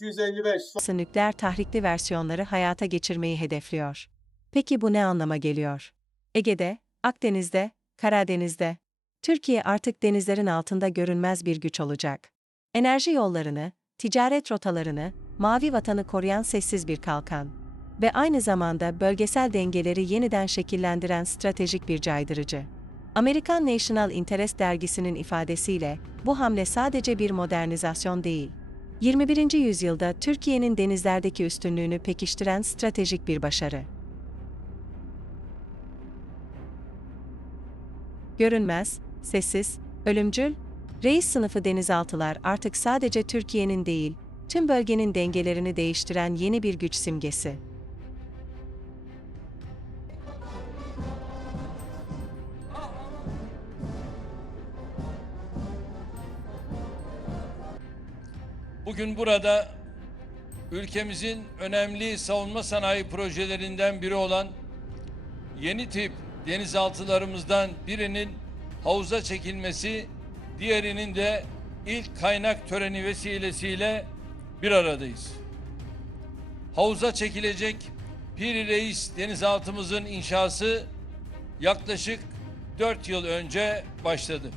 255. Son nükleer tahrikli versiyonları hayata geçirmeyi hedefliyor. Peki bu ne anlama geliyor? Ege'de, Akdeniz'de, Karadeniz'de. Türkiye artık denizlerin altında görünmez bir güç olacak. Enerji yollarını, ticaret rotalarını, mavi vatanı koruyan sessiz bir kalkan. Ve aynı zamanda bölgesel dengeleri yeniden şekillendiren stratejik bir caydırıcı. Amerikan National Interest dergisinin ifadesiyle, bu hamle sadece bir modernizasyon değil, 21. yüzyılda Türkiye'nin denizlerdeki üstünlüğünü pekiştiren stratejik bir başarı. Görünmez, sessiz, ölümcül, reis sınıfı denizaltılar artık sadece Türkiye'nin değil, tüm bölgenin dengelerini değiştiren yeni bir güç simgesi. Bugün burada ülkemizin önemli savunma sanayi projelerinden biri olan yeni tip denizaltılarımızdan birinin havuza çekilmesi, diğerinin de ilk kaynak töreni vesilesiyle bir aradayız. Havuza çekilecek Piri Reis denizaltımızın inşası yaklaşık 4 yıl önce başladı.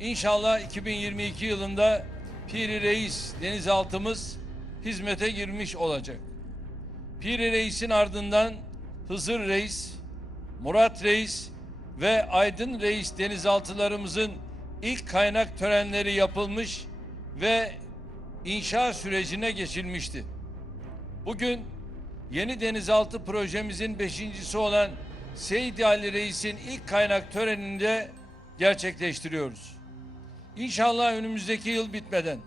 İnşallah 2022 yılında Piri Reis denizaltımız hizmete girmiş olacak. Piri Reis'in ardından Hızır Reis, Murat Reis ve Aydın Reis denizaltılarımızın ilk kaynak törenleri yapılmış ve inşa sürecine geçilmişti. Bugün yeni denizaltı projemizin beşincisi olan Seydi Ali Reis'in ilk kaynak töreninde gerçekleştiriyoruz. İnşallah önümüzdeki yıl bitmeden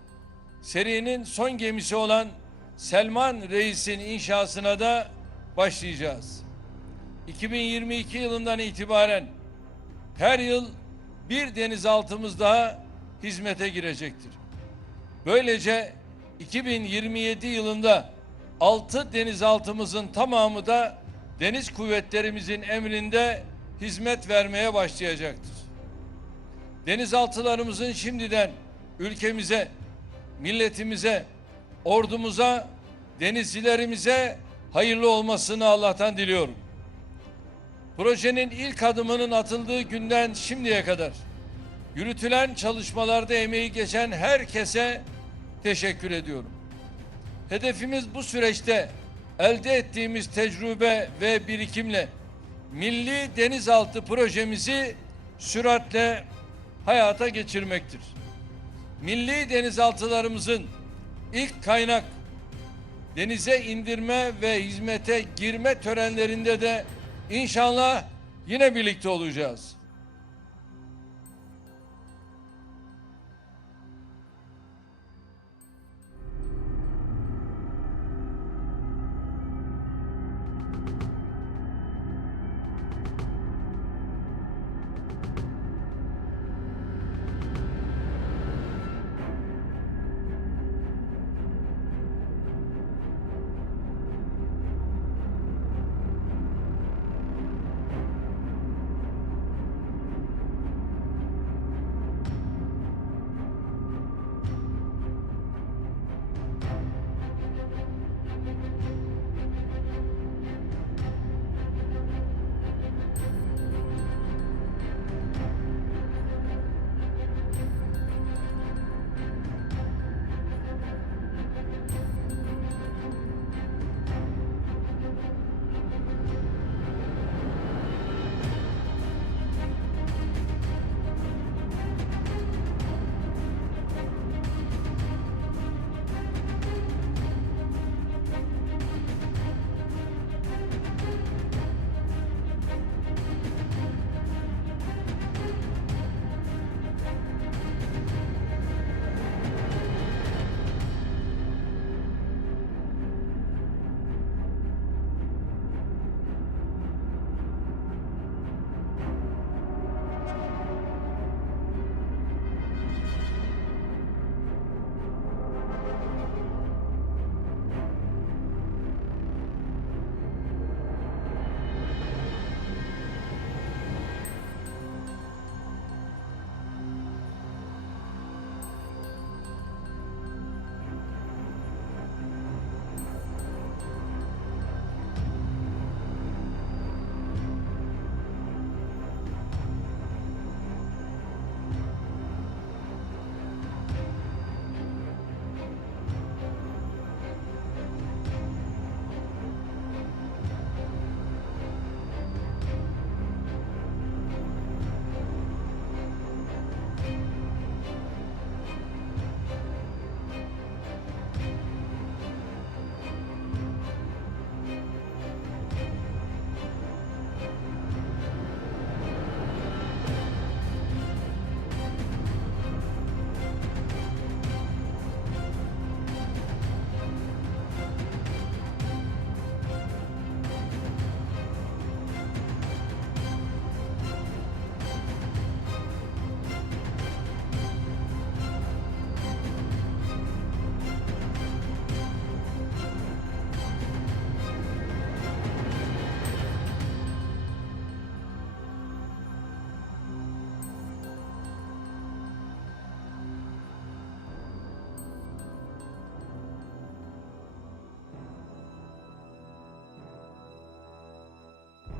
serinin son gemisi olan Selman Reis'in inşasına da başlayacağız. 2022 yılından itibaren her yıl bir denizaltımız daha hizmete girecektir. Böylece 2027 yılında 6 denizaltımızın tamamı da deniz kuvvetlerimizin emrinde hizmet vermeye başlayacaktır denizaltılarımızın şimdiden ülkemize, milletimize, ordumuza, denizcilerimize hayırlı olmasını Allah'tan diliyorum. Projenin ilk adımının atıldığı günden şimdiye kadar yürütülen çalışmalarda emeği geçen herkese teşekkür ediyorum. Hedefimiz bu süreçte elde ettiğimiz tecrübe ve birikimle Milli Denizaltı projemizi süratle hayata geçirmektir. Milli denizaltılarımızın ilk kaynak denize indirme ve hizmete girme törenlerinde de inşallah yine birlikte olacağız.